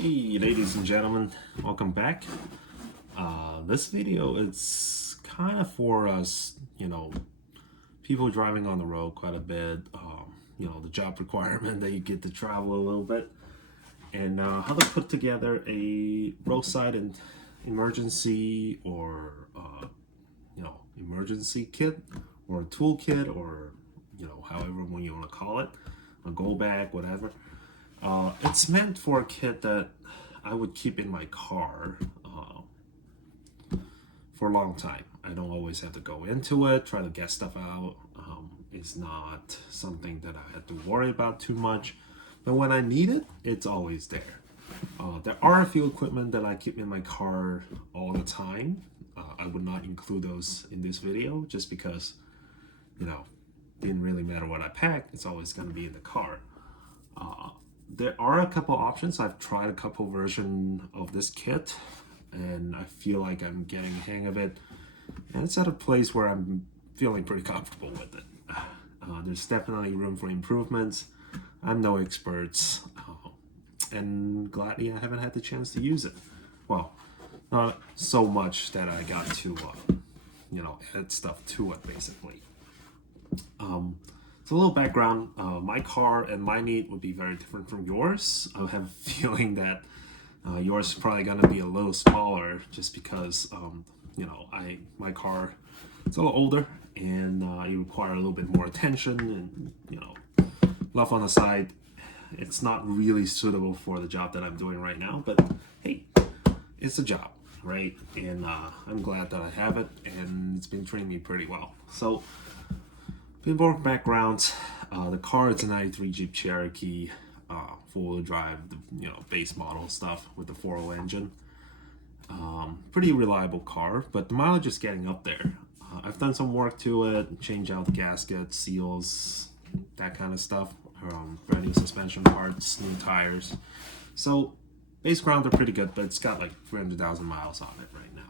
Hey ladies and gentlemen, welcome back. This video is kind of for us, people driving on the road quite a bit, the job requirement that you get to travel a little bit, and how to put together a roadside and emergency or, emergency kit or a tool kit or, however one you want to call it, a go bag, whatever. It's meant for a kit that I would keep in my car for a long time. I don't always have to go into it, try to get stuff out. It's not something that I have to worry about too much. But when I need it, it's always there. There are a few equipment that I keep in my car all the time. I would not include those in this video just because, didn't really matter what I packed. It's always going to be in the car. There are a couple options. I've tried a couple versions of this kit and I feel like I'm getting the hang of it, and it's at a place where I'm feeling pretty comfortable with it. There's definitely room for improvements. I'm no expert, and gladly I haven't had the chance to use it. Well, not so much that I got to add stuff to it basically. So a little background, my car and my need would be very different from yours. I have a feeling that yours is probably going to be a little smaller just because, my car is a little older and you require a little bit more attention and, love on the side. It's not really suitable for the job that I'm doing right now, but hey, it's a job, right? And I'm glad that I have it and it's been treating me pretty well. So, more background, the car is a 93 Jeep Cherokee, four-wheel drive, base model stuff with the 4.0 engine. Pretty reliable car, but the mileage is getting up there. I've done some work to it, change out the gaskets, seals, that kind of stuff, brand new suspension parts, new tires. So base grounds are pretty good, but it's got like 300,000 miles on it right now.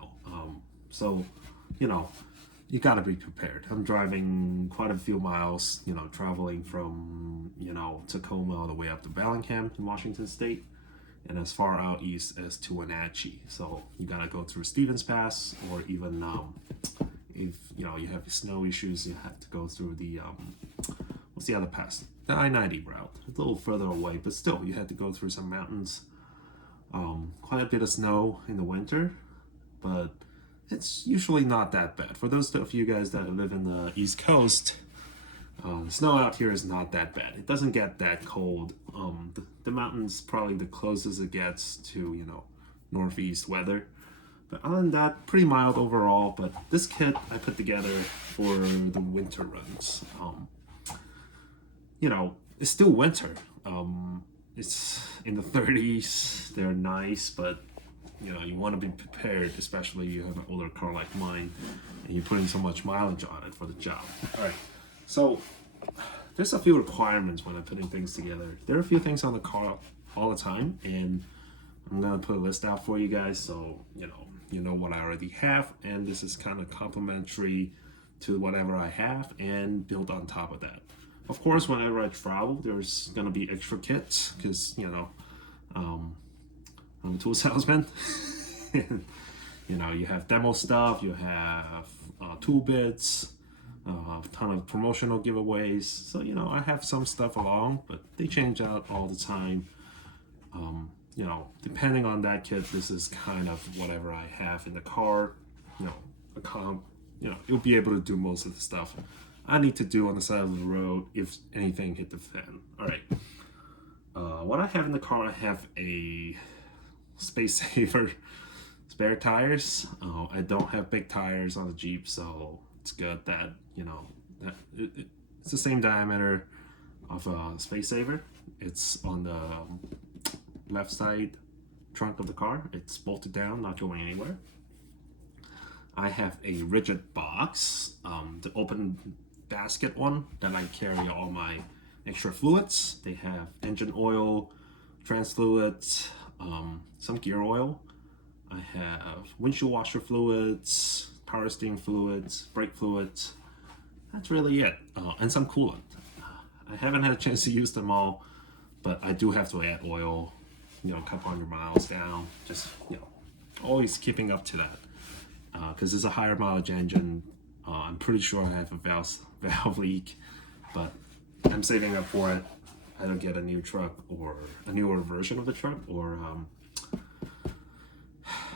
You gotta be prepared. I'm driving quite a few miles, traveling from, Tacoma all the way up to Bellingham in Washington State, and as far out east as to Wenatchee. So you gotta go through Stevens Pass, or even if you have snow issues, you have to go through the what's the other pass? The I-90 route. It's a little further away, but still, you had to go through some mountains. Quite a bit of snow in the winter, but it's usually not that bad. For those of you guys that live in the East Coast, the snow out here is not that bad. It doesn't get that cold. The mountains probably the closest it gets to, northeast weather. But other than that, pretty mild overall. But this kit I put together for the winter runs. It's still winter. It's in the 30s. They're nice, but you want to be prepared, especially you have an older car like mine and you're putting so much mileage on it for the job. All right, so there's a few requirements when I'm putting things together. There are a few things on the car all the time, and I'm gonna put a list out for you guys so you know what I already have, and this is kind of complementary to whatever I have and built on top of that. Of course, whenever I travel, there's gonna be extra kits because I'm a tool salesman. You have demo stuff, you have tool bits, a ton of promotional giveaways. So, I have some stuff along, but they change out all the time. Depending on that kit, this is kind of whatever I have in the car. You'll be able to do most of the stuff I need to do on the side of the road if anything hit the fan. All right. What I have in the car, I have a space saver spare tires. I don't have big tires on the Jeep, so it's good that it's the same diameter of a space saver. It's on the left side trunk of the car. It's bolted down, not going anywhere. I have a rigid box, the open basket one that I carry all my extra fluids. They have engine oil, trans fluids, some gear oil. I have windshield washer fluids, power steering fluids, brake fluids. That's really it. And some coolant. I haven't had a chance to use them all, but I do have to add oil you know, a couple hundred miles down. Just, you know, always keeping up to that. Because it's a higher mileage engine. I'm pretty sure I have a valve leak, but I'm saving up for it. I don't get a new truck or a newer version of the truck, or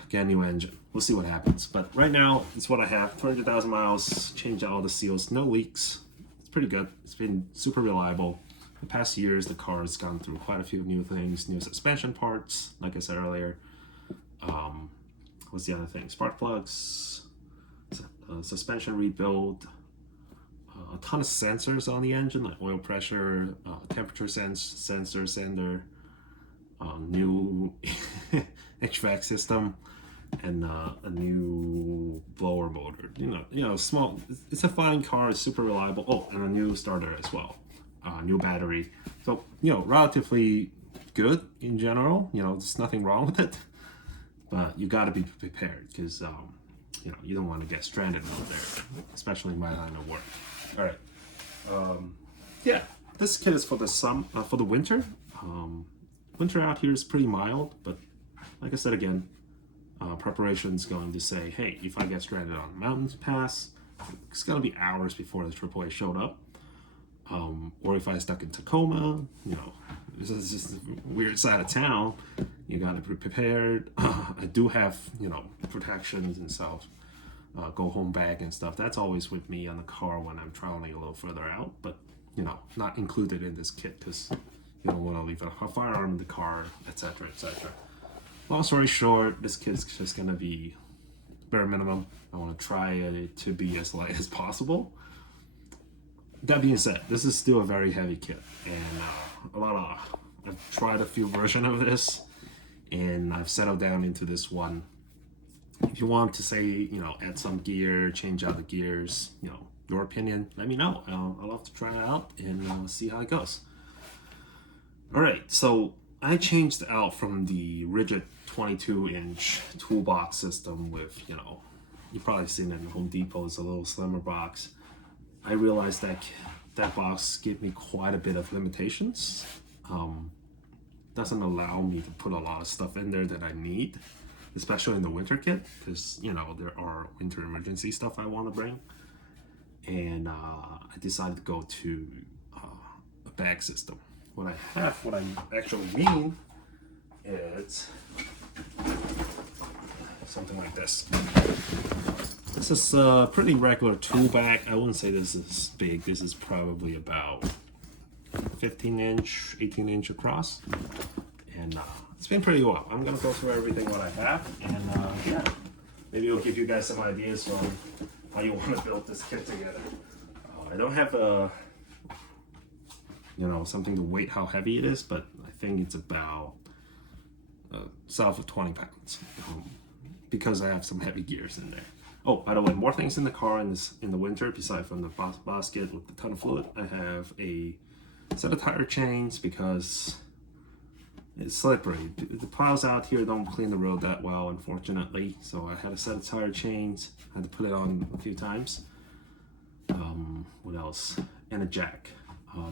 get a new engine. We'll see what happens. But right now, it's what I have. 200,000 miles, changed out all the seals, no leaks. It's pretty good. It's been super reliable. The past years, the car has gone through quite a few new things, new suspension parts, like I said earlier. What's the other thing? Spark plugs, suspension rebuild, a ton of sensors on the engine, like oil pressure, temperature sensor, new HVAC system, and a new blower motor. You know, small. It's a fine car. It's super reliable. Oh, and a new starter as well. New battery. So, you know, relatively good in general. You know, there's nothing wrong with it, but you got to be prepared because you know, you don't want to get stranded out there, especially in my line of work. All right. Yeah, this kit is for the winter. Winter out here is pretty mild, but like I said again, preparation's going to say, hey, if I get stranded on a mountain pass, it's gonna be hours before the AAA showed up. Or if I stuck in Tacoma, you know, this is just a weird side of town, you gotta be prepared. I do have, you know, protections and stuff, go home bag and stuff. That's always with me on the car when I'm traveling a little further out, but you know, not included in this kit because you don't want to leave a firearm in the car, etc., etc. Long story short, this kit's just gonna be bare minimum. I want to try it to be as light as possible. That being said, this is still a very heavy kit, and I've tried a few versions of this, and I've settled down into this one. If you want to say, you know, add some gear, change out the gears, you know, your opinion, let me know. I'll love to try it out and see how it goes. All right, so I changed out from the rigid 22-inch toolbox system with, you know, you've probably seen it in Home Depot. It's a little slimmer box. I realized that that box gave me quite a bit of limitations. Doesn't allow me to put a lot of stuff in there that I need, especially in the winter kit, because, you know, there are winter emergency stuff I want to bring. And I decided to go to a bag system. What I actually mean is something like this. This is a pretty regular tool bag. I wouldn't say this is big. This is probably about 15-inch, 18-inch across. And it's been pretty well. I'm gonna go through everything what I have, and yeah, maybe it'll give you guys some ideas on how you want to build this kit together. I don't have a, you know, something to weight how heavy it is, but I think it's about south of 20 pounds because I have some heavy gears in there. Oh, by the way, more things in the car in the winter, besides from the basket with a ton of fluid. I have a set of tire chains because it's slippery. The plows out here don't clean the road that well, unfortunately. So I had a set of tire chains. I had to put it on a few times. What else? And a jack.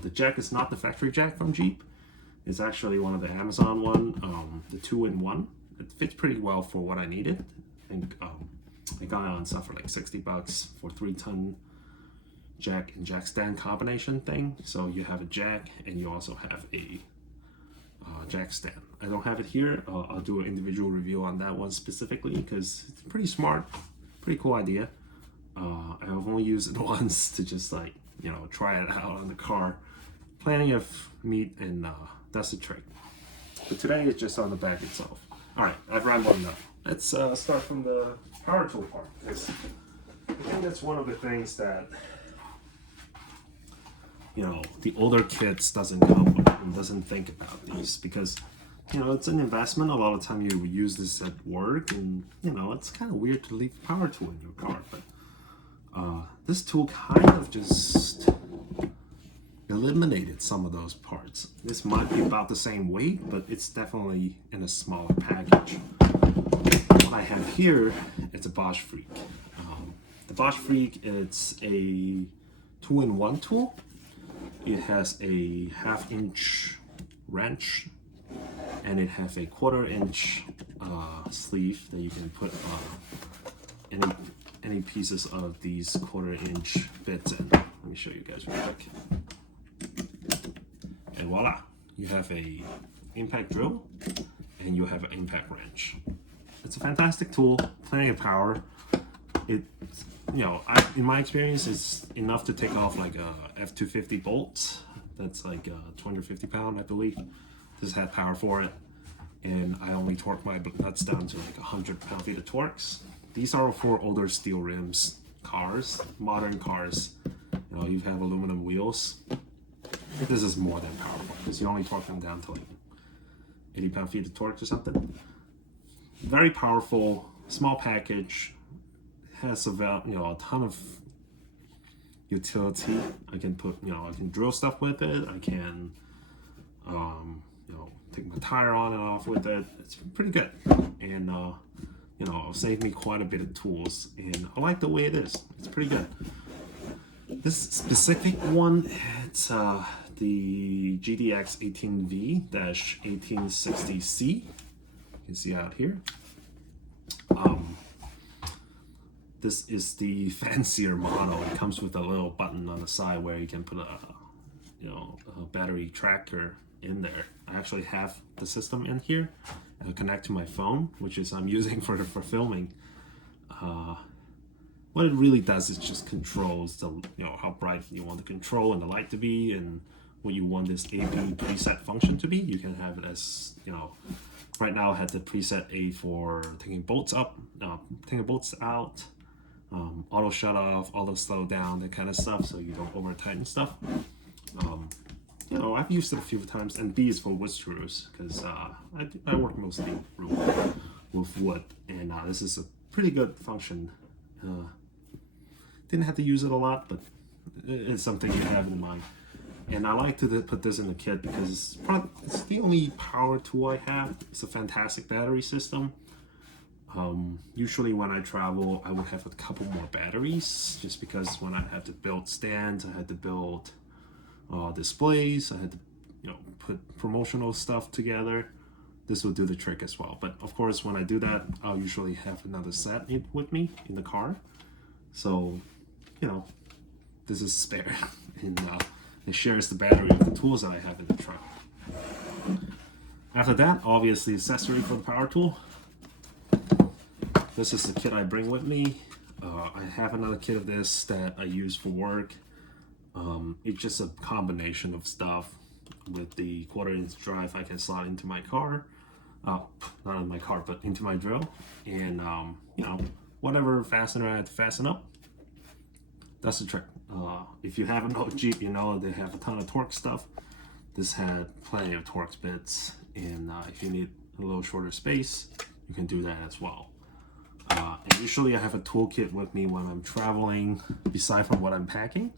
The jack is not the factory jack from Jeep. It's actually one of the Amazon one, the 2-in-1. It fits pretty well for what I needed. I think I got it on stuff for like $60 for 3-ton jack and jack stand combination thing. So you have a jack and you also have a jack stand. I don't have it here. I'll do an individual review on that one specifically because it's pretty smart, pretty cool idea. I've only used it once to just, like, you know, try it out on the car. Plenty of meat, and that's the trick. But today it's just on the back itself. All right, I've rambled enough. Let's start from the power tool part, because I think that's one of the things that, you know, the older kits doesn't come with and doesn't think about these, because, you know, it's an investment. A lot of time you use this at work, and, you know, it's kind of weird to leave a power tool in your car, but this tool kind of just eliminated some of those parts. This might be about the same weight, but it's definitely in a smaller package. What I have here, it's a Bosch Freak. The Bosch Freak, it's a 2-in-1 tool. It has a 1/2-inch wrench and it has a 1/4 inch sleeve that you can put any pieces of these 1/4 inch bits in. Let me show you guys real quick. And voila, you have a impact drill and you have an impact wrench. It's a fantastic tool, plenty of power. It, you know, in my experience, it's enough to take off like a F250 bolt. That's like 250 pound, I believe. This had power for it, and I only torque my nuts down to like 100 pound-feet of torques. These are for older steel rims cars, modern cars. You know, you have aluminum wheels. This is more than powerful because you only torque them down to like 80 pound-feet of torque or something. Very powerful, small package. Has a ton of utility. I can put, I can drill stuff with it. I can, take my tire on and off with it. It's pretty good, and it'll save me quite a bit of tools. And I like the way it is. It's pretty good. This specific one, it's the GDX 18V-1860C. You can see out here. This is the fancier model. It comes with a little button on the side where you can put a battery tracker in there. I actually have the system in here and connect to my phone, which is I'm using for filming. What it really does is just controls the how bright you want the control and the light to be, and what you want this AP preset function to be. You can have it as right now I had the preset A for taking bolts up, taking bolts out. Auto shut off, auto slow down, that kind of stuff, so you don't over tighten stuff. I've used it a few times, and B is for wood screws because I work mostly with wood, and this is a pretty good function. Didn't have to use it a lot, but it's something you have in mind. And I like to put this in the kit because it's the only power tool I have. It's a fantastic battery system. Usually when I travel, I would have a couple more batteries, just because when I had to build stands, I had to build displays, I had to put promotional stuff together. This will do the trick as well. But of course, when I do that, I'll usually have another set with me in the car. So, this is spare, and it shares the battery of the tools that I have in the truck. After that, obviously, accessory for the power tool. This is the kit I bring with me. I have another kit of this that I use for work. It's just a combination of stuff. With the 1/4 inch drive, I can slot into my car. Not in my car, but into my drill. And, whatever fastener I had to fasten up. That's the trick. If you have an old Jeep, they have a ton of torque stuff. This had plenty of torque bits. And if you need a little shorter space, you can do that as well. And usually I have a toolkit with me when I'm traveling, beside from what I'm packing.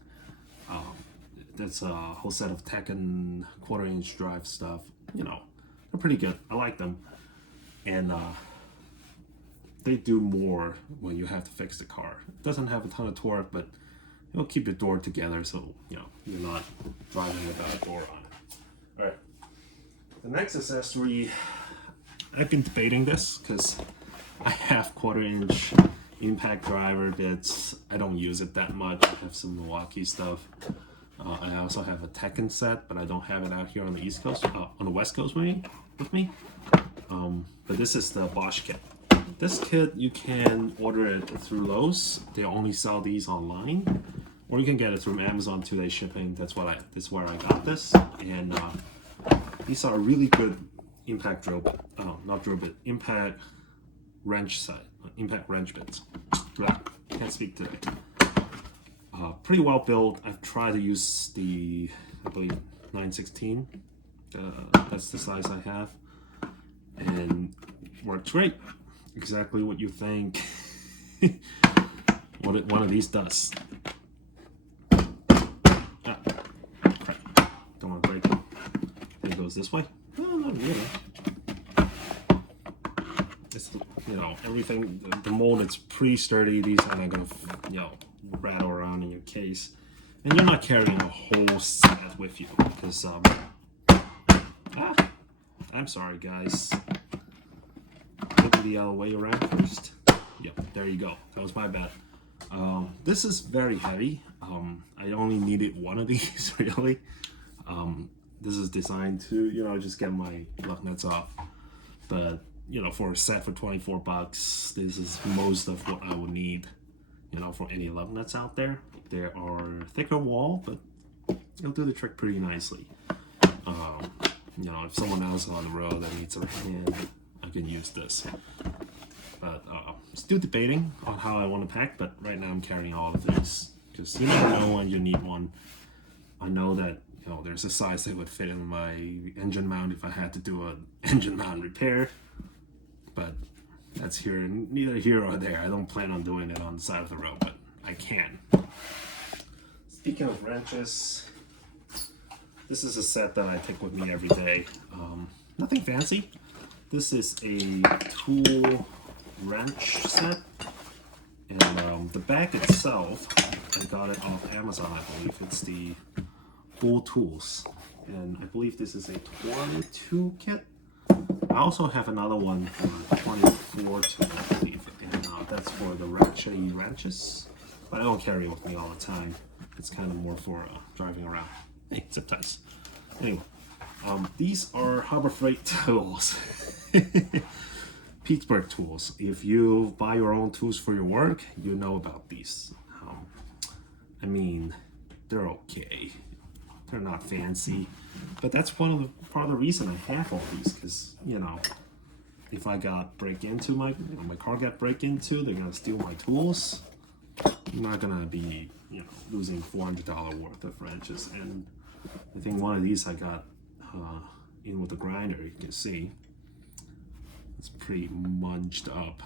That's a whole set of Tekken 1/4 inch drive stuff. They're pretty good. I like them. And they do more when you have to fix the car. It doesn't have a ton of torque, but it'll keep your door together, so you're not driving without a door on it. All right. The next accessory, I've been debating this because I have 1/4 inch impact driver bits. I don't use it that much. I have some Milwaukee stuff. I also have a Tekken set, but I don't have it out here on the East Coast, on the West Coast with me. But this is the Bosch kit. This kit, you can order it through Lowe's. They only sell these online, or you can get it through Amazon 2-day shipping. That's where I got this. And these are really good impact drill, not drill bit, impact wrench bits. Can't speak today. Pretty well built. I've tried to use the, I believe, 916. That's the size I have, and works great. Exactly what you think. One of these does. Crap. Don't want to break it. It goes this way. Well, not really. It's everything. The mold, it's pretty sturdy. These are not gonna rattle around in your case, and you're not carrying a whole set with you because I'm sorry, guys. Maybe the other way around first. Yep, there you go. That was my bad. This is very heavy. I only needed one of these, really. This is designed to, you know, just get my lug nuts off. But, you know, for a set for 24 bucks, this is most of what I would need, you know, for any lug nuts out there. There are thicker wall, but it'll do the trick pretty nicely. You know, if someone else on the road that needs a hand, I can use this. But still debating on how I want to pack, but right now I'm carrying all of these because you never know when you need one. I know that, you know, there's a size that would fit in my engine mount if I had to do an engine mount repair, but that's neither here or there. I don't plan on doing it on the side of the road, but I can. Speaking of wrenches, this is a set that I take with me every day. Nothing fancy. This is a tool wrench set, and the bag itself, I got it off Amazon, I believe. It's the full tools, and I believe this is a 22 kit. I also have another one for 24 tool, I believe, and that's for the ratchet wrenches, but I don't carry it with me all the time. It's kind of more for driving around. Hey, zip ties. Anyway, these are Harbor Freight tools. Pittsburgh tools. If you buy your own tools for your work, you know about these. I mean, they're okay. They're not fancy, but that's part of the reason I have all these. Because, you know, if I got my car got break into, they're gonna steal my tools. I'm not gonna be, you know, losing $400 worth of wrenches. And I think one of these I got in with the grinder. You can see it's pretty munched up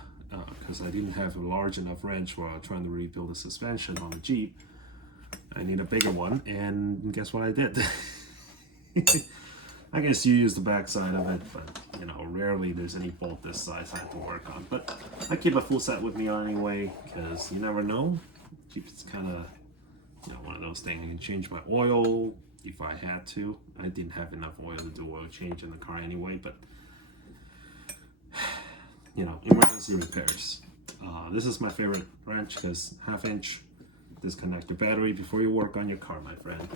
because I didn't have a large enough wrench while trying to rebuild the suspension on the Jeep. I need a bigger one, and guess what I did? I guess you use the back side of it, but you know, rarely there's any bolt this size I have to work on. But I keep a full set with me anyway, because you never know. Jeep's kind of, you know, one of those things. I can change my oil if I had to. I didn't have enough oil to do oil change in the car anyway, but you know, emergency repairs. This is my favorite wrench because 1/2 inch. Disconnect your battery before you work on your car, my friend.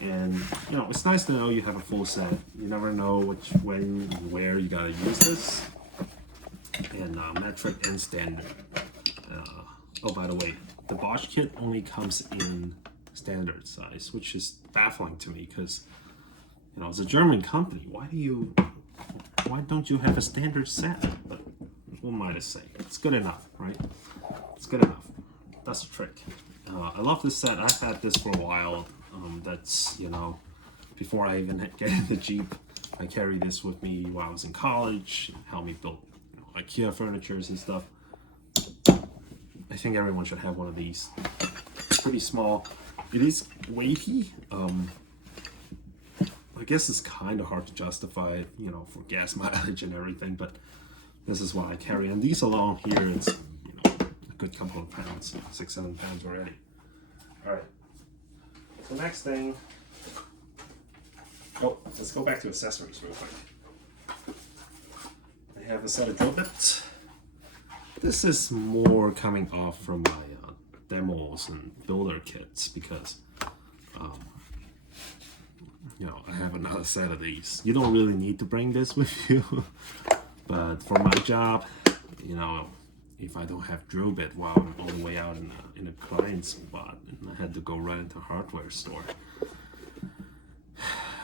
And you know, it's nice to know you have a full set. You never know when, where you gotta use this. And metric and standard. Oh, by the way, the Bosch kit only comes in standard size, which is baffling to me because, you know, it's a German company. Why don't you have a standard set? But what am I to say? It's good enough, right? It's good enough. That's the trick. I love this set. I've had this for a while. That's, you know, before I even get in the Jeep, I carried this with me while I was in college. It helped me build, you know, IKEA furnitures and stuff. I think everyone should have one of these. It's pretty small. It is weighty. I guess it's kind of hard to justify, you know, for gas mileage and everything, but this is what I carry. And these along here, it's, you know, a good couple of pounds, 6-7 pounds already. All right. So next thing, let's go back to accessories real quick. I have a set of drill bits. This is more coming off from my demos and builder kits because, you know, I have another set of these. You don't really need to bring this with you, but for my job, you know, if I don't have drill bit while I'm all the way out in a client spot and I had to go run into a hardware store, it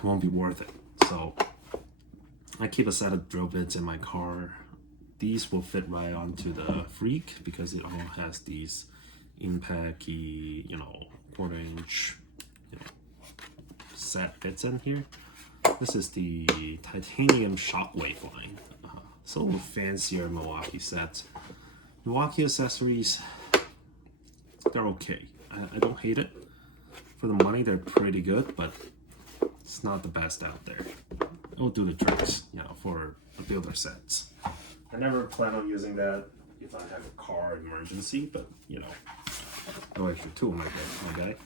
won't be worth it. So I keep a set of drill bits in my car. These will fit right onto the Freak because it all has these impact-y, you know, 1/4 inch, you know, set bits in here. This is the titanium Shockwave line. It's a little fancier Milwaukee sets. Milwaukee accessories, they're okay. I don't hate it. For the money, they're pretty good, but it's not the best out there. It will do the tricks, you know, for the builder sets. I never plan on using that if I have a car emergency, but you know, no extra tool, my guy.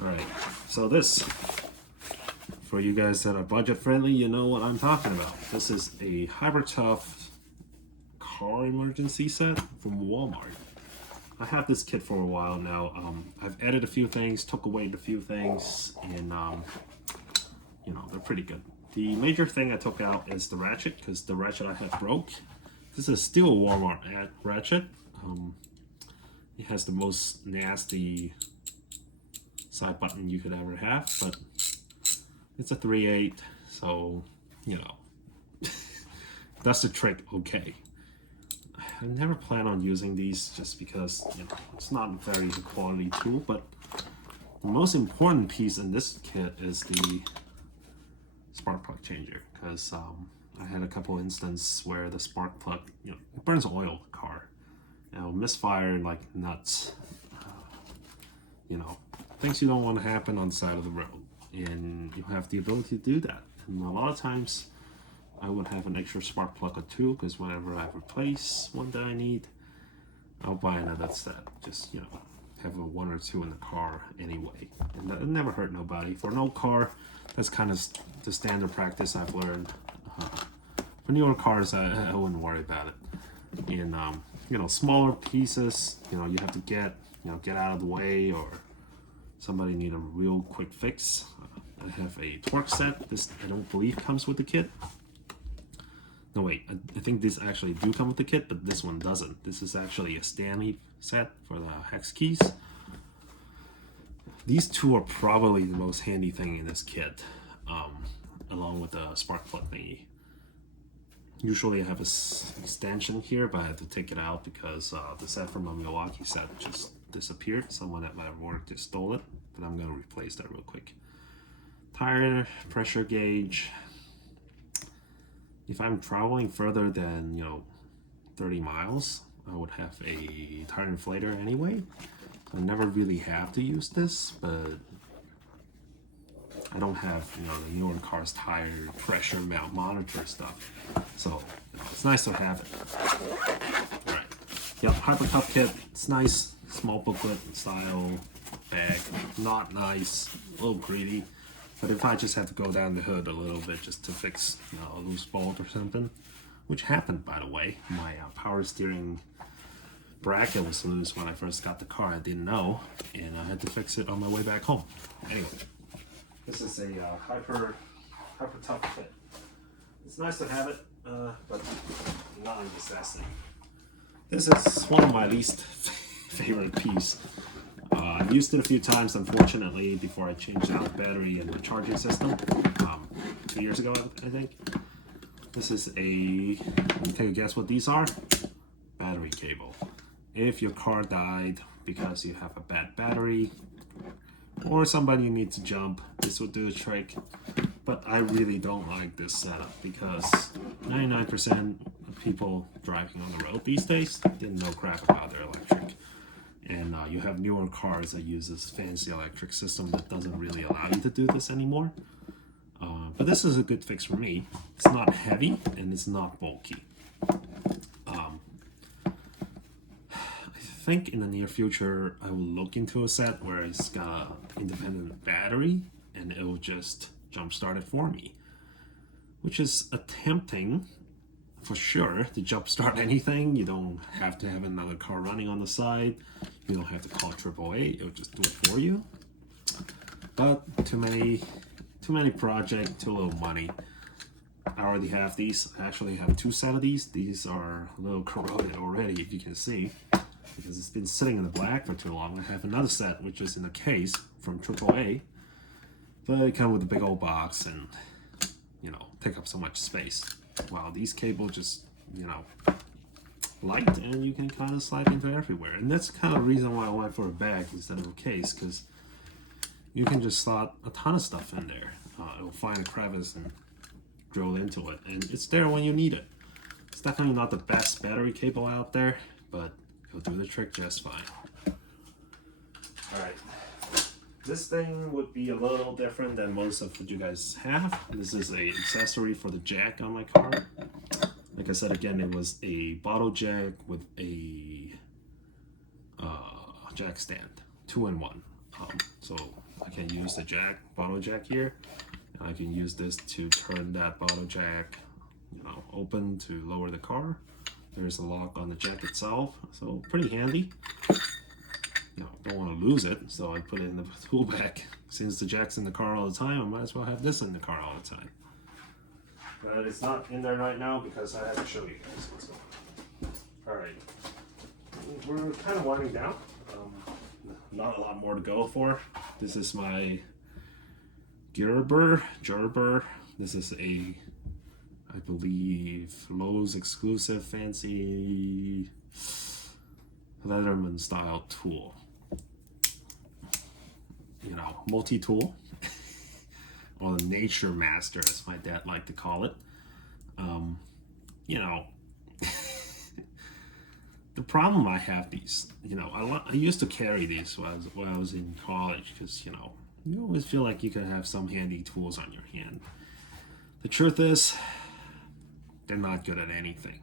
All right, so this For you guys that are budget friendly, you know what I'm talking about. This is a Hyper Tough car emergency set from Walmart. I have this kit for a while now. I've added a few things, took away a few things, and you know, they're pretty good. The major thing I took out is the ratchet, because the ratchet I had broke. This is still a Walmart ratchet. It has the most nasty side button you could ever have, but it's a 3/8, so you know, that's the trick. Okay, I never plan on using these just because, you know, it's not a very good quality tool. But the most important piece in this kit is the spark plug changer, because I had a couple instances where the spark plug, you know, it burns oil in the car. It'll misfire like nuts. You know, things you don't want to happen on the side of the road, and you have the ability to do that. And a lot of times I would have an extra spark plug or two, because whenever I replace one that I need, I'll buy another set. Just, you know, have a one or two in the car anyway, and that never hurt nobody. For an old car, that's kind of the standard practice I've learned. For newer cars, I wouldn't worry about it. And you know, smaller pieces, you know, you have to get out of the way, or somebody need a real quick fix. I have a torque set. This I don't believe comes with the kit. No wait, I think these actually do come with the kit, but this one doesn't. This is actually a Stanley set for the hex keys. These two are probably the most handy thing in this kit, along with the spark plug thingy. Usually I have a extension here, but I had to take it out because the set from a Milwaukee set just disappeared. Someone at my work just stole it, but I'm gonna replace that real quick. Tire pressure gauge. If I'm traveling further than, you know, 30 miles, I would have a tire inflator anyway. So I never really have to use this, but I don't have, you know, the newer car's tire pressure monitor stuff. So, you know, it's nice to have it. All right. Yep, Hyper Tough kit. It's nice, small booklet style bag. Not nice, a little greedy. But if I just have to go down the hood a little bit just to fix, you know, a loose bolt or something, which happened, by the way. My power steering bracket was loose when I first got the car. I didn't know, and I had to fix it on my way back home. Anyway, this is a Hyper Tough kit. It's nice to have it, but not a necessity. This is one of my least favorite pieces. I've used it a few times, unfortunately, before I changed out the battery and the charging system 2 years ago, I think. This is a, take a guess what these are? Battery cable. If your car died because you have a bad battery, or somebody needs to jump, this would do the trick. But I really don't like this setup, because 99% of people driving on the road these days didn't know crap about their electric. And you have newer cars that use this fancy electric system that doesn't really allow you to do this anymore. But this is a good fix for me. It's not heavy and it's not bulky. I think in the near future I will look into a set where it's got an independent battery and it will just jump start it for me, which is attempting for sure to jump start anything. You don't have to have another car running on the side. You don't have to call AAA. It'll just do it for you. But too many projects, too little money. I already have these. I actually have 2 sets of these. These are a little corroded already, if you can see, because it's been sitting in the black for too long. I have another set which is in a case from AAA, but it comes with a big old box and, you know, take up so much space. Wow, these cables just, you know, light, and you can kind of slide into everywhere. And that's kind of the reason why I went for a bag instead of a case, because you can just slot a ton of stuff in there. It'll find a crevice and drill into it, and it's there when you need it. It's definitely not the best battery cable out there, but it'll do the trick just fine. Alright, this thing would be a little different than most of what you guys have. This is a accessory for the jack on my car. Like I said, again, it was a bottle jack with a jack stand, 2-in-1. So I can use the bottle jack here. I can use this to turn that bottle jack, you know, open to lower the car. There's a lock on the jack itself, so pretty handy. You know, don't want to lose it, so I put it in the tool bag. Since the jack's in the car all the time, I might as well have this in the car all the time. But it's not in there right now because I have to show you guys what's going on. Alright, we're kind of winding down. Not a lot more to go for. This is my Gerber. This is a, I believe, Lowe's exclusive fancy Leatherman style tool. You know, multi-tool, or the Nature Master, as my dad liked to call it. You know, the problem I have these, you know, I used to carry these when I was in college because, you know, you always feel like you can have some handy tools on your hand. The truth is, they're not good at anything.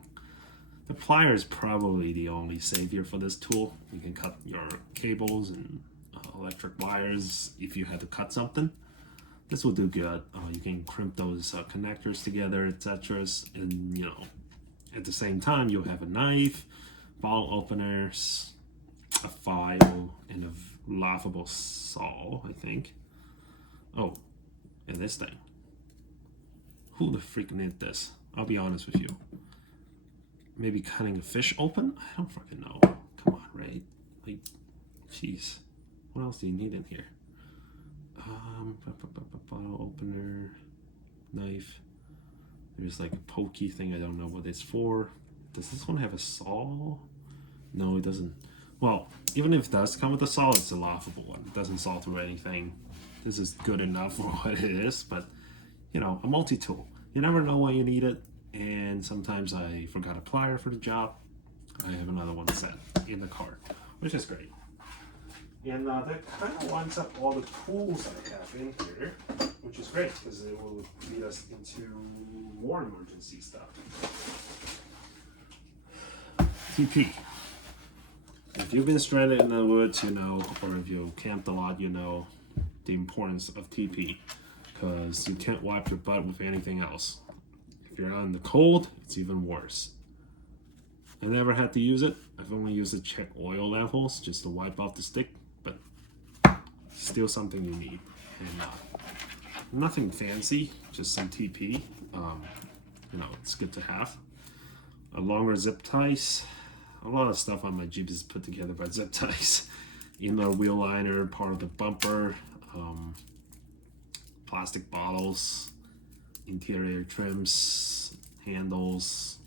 The plier is probably the only savior for this tool. You can cut your cables and electric wires if you had to cut something. This will do good. You can crimp those connectors together, etc. And, you know, at the same time, you'll have a knife, bottle openers, a file, and a laughable saw, I think. Oh, and this thing. Who the freak did this? I'll be honest with you. Maybe cutting a fish open? I don't fucking know. Come on, right? Like, jeez. What else do you need in here? Bottle opener, knife. There's like a pokey thing. I don't know what it's for. Does this one have a saw? No, it doesn't. Well, even if it does come with a saw, it's a laughable one. It doesn't saw through anything. This is good enough for what it is, but, you know, a multi-tool. You never know when you need it, and sometimes I forgot a plier for the job. I have another one set in the car, which is great. And that kind of winds up all the tools I have in here, which is great because it will lead us into more emergency stuff. TP. If you've been stranded in the woods, you know, or if you camped a lot, you know the importance of TP because you can't wipe your butt with anything else. If you're out in the cold, it's even worse. I never had to use it. I've only used it to check oil levels just to wipe off the stick, but still something you need. And nothing fancy, just some TP. You know, it's good to have. A longer zip ties. A lot of stuff on my Jeep is put together by zip ties. Inner wheel liner, part of the bumper, plastic bottles, interior trims, handles,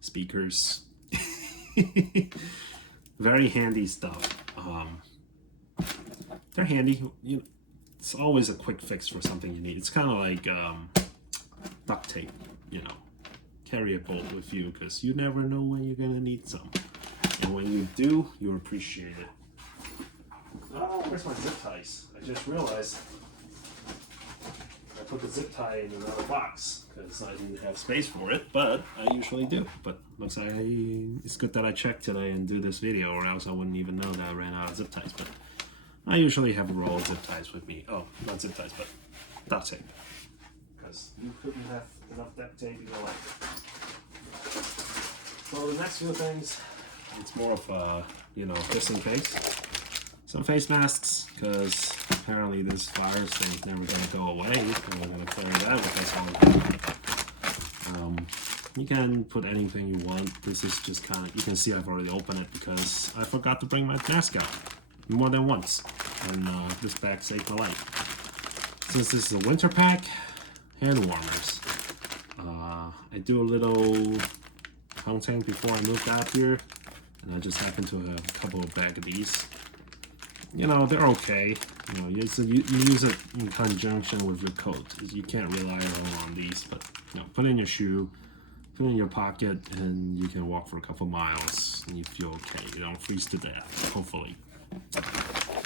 speakers. Very handy stuff. They're handy. It's always a quick fix for something you need. It's kind of like duct tape, you know. Carry a bolt with you because you never know when you're gonna need some. And when you do, you'll appreciate it. Oh, where's my zip ties? I just realized I put the zip tie in another box because I didn't have space for it, but I usually do. But looks like it's good that I checked today and do this video, or else I wouldn't even know that I ran out of zip ties. But I usually have a roll of zip ties with me. Oh, not zip ties, but duct tape. Because you couldn't have enough duct tape in your life. So the next few things, it's more of a, you know, just in case. Some face masks, because apparently this virus thing is never going to go away, and we're going to clear that with this one. You can put anything you want. This is just kind of, you can see I've already opened it because I forgot to bring my mask out more than once, and this bag saved my life. Since this is a winter pack, hand warmers. I do a little hunting before I moved out here, and I just happen to have a couple of bags of these. You know, they're okay. You know, you use it in conjunction with your coat. You can't rely on these, but you know, put it in your shoe, put it in your pocket, and you can walk for a couple miles, and you feel okay. You don't freeze to death, hopefully.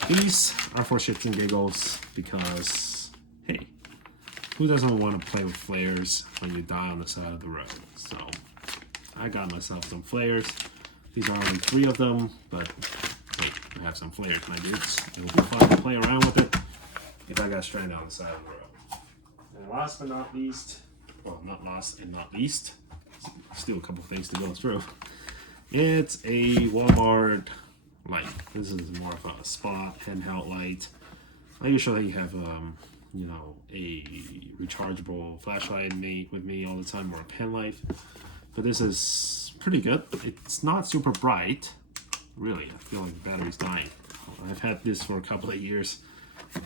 These are for shits and giggles because, hey, who doesn't want to play with flares when you die on the side of the road? So I got myself some flares. These are only 3 of them, but hey, I have some flares, my dudes. It will be fun to play around with it if I got stranded on the side of the road. And last but not least, well, not last and not least, still a couple things to go through. It's a Walmart light. This is more of a spot handheld light. I usually have you know, a rechargeable flashlight with me all the time, or a pen light. But this is pretty good. It's not super bright. Really, I feel like the battery's dying. I've had this for a couple of years,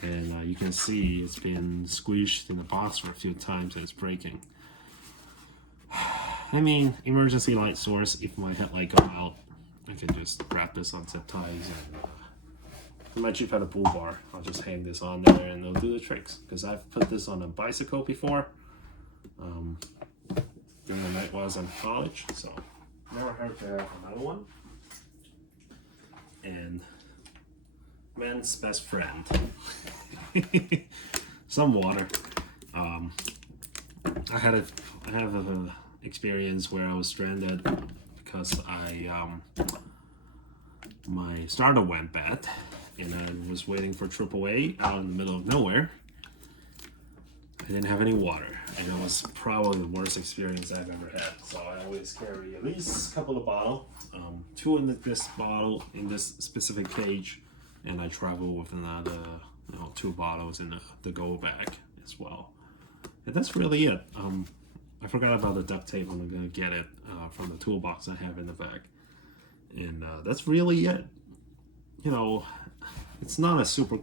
and you can see it's been squeezed in the box for a few times and it's breaking. I mean, emergency light source, if my headlight go out, I can just wrap this on zip ties, and I might cheap at a bull bar. I'll just hang this on there and it'll do the tricks. Because I've put this on a bicycle before, during the night while I was in college, so never hurt to have another one. And man's best friend, some water. I have a experience where I was stranded because my starter went bad, and I was waiting for AAA out in the middle of nowhere. I didn't have any water, and it was probably the worst experience I've ever had. So I always carry at least a couple of bottles, 2 in this bottle in this specific cage, and I travel with another 2 bottles in the go bag as well. And that's really it. I forgot about the duct tape. I'm gonna get it from the toolbox I have in the bag, and that's really it. You know, it's not a super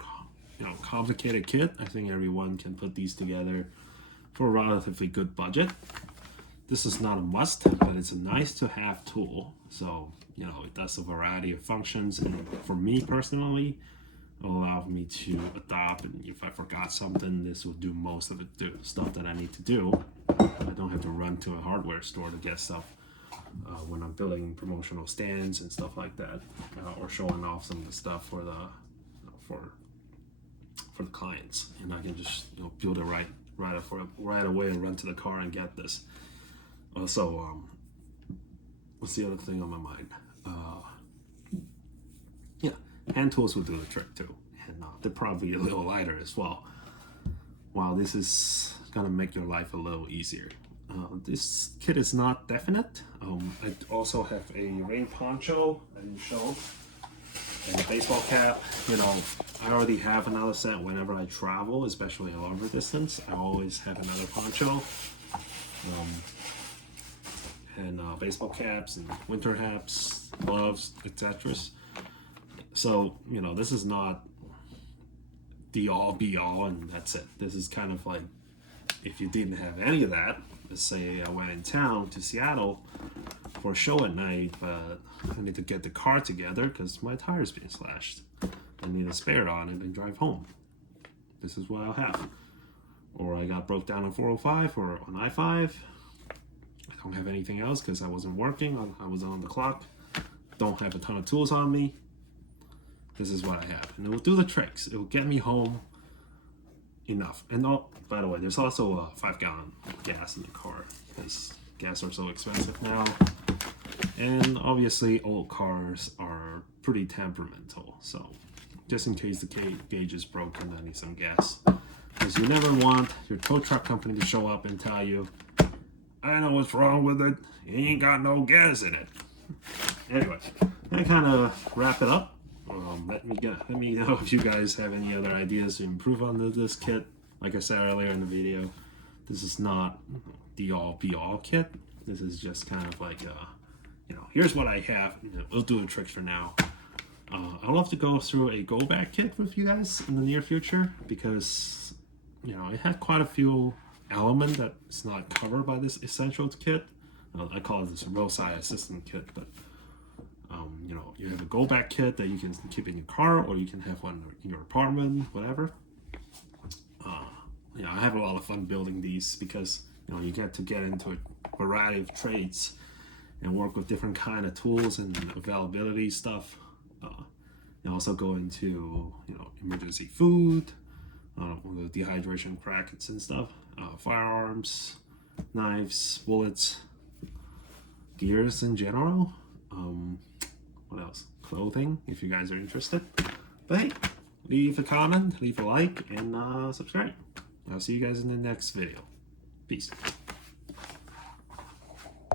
complicated kit. I think everyone can put these together for a relatively good budget. This is not a must, but it's a nice to have tool. So it does a variety of functions, and for me personally, it will allow me to adopt, and if I forgot something, this will do most of the stuff that I need to do. I don't have to run to a hardware store to get stuff when I'm building promotional stands and stuff like that, or showing off some of the stuff for the for the clients, and I can just build it right away and run to the car and get this. Also, what's the other thing on my mind? Yeah, hand tools will do the trick too, and they're probably a little lighter as well. Wow, this is gonna make your life a little easier. This kit is not definite. I also have a rain poncho I didn't show, and a baseball cap. I already have another set whenever I travel, especially a longer distance. I always have another poncho, and baseball caps and winter hats, gloves, etc. So this is not the all be all and that's it. This is kind of like if you didn't have any of that. Let's say I went in town to Seattle for a show at night, but I need to get the car together because my tire's been slashed. I need a spare on it and drive home. This is what I'll have. Or I got broke down on 405 or on I-5. I don't have anything else because I wasn't working. I was on the clock. Don't have a ton of tools on me. This is what I have, and it will do the tricks. It will get me home enough. And by the way, there's also a 5-gallon gas in the car because gas are so expensive now. And obviously, old cars are pretty temperamental. So just in case the gauge is broken, I need some gas. Because you never want your tow truck company to show up and tell you, I know what's wrong with it. It ain't got no gas in it. Anyway, that kind of wrap it up. Let me know if you guys have any other ideas to improve on this kit. Like I said earlier in the video, this is not the all-be-all kit. This is just kind of like, here's what I have. We'll do the tricks for now. I'd love to go through a go-back kit with you guys in the near future because, it had quite a few elements that's not covered by this Essentials kit. I call it this roadside assistant kit, but you have a go-back kit that you can keep in your car, or you can have one in your apartment, whatever. I have a lot of fun building these because you get to get into a variety of trades and work with different kind of tools and availability stuff. You also go into emergency food, dehydration brackets and stuff, firearms, knives, bullets, gears in general. What else? Clothing, if you guys are interested. But hey, leave a comment, leave a like, and subscribe. I'll see you guys in the next video. Peace.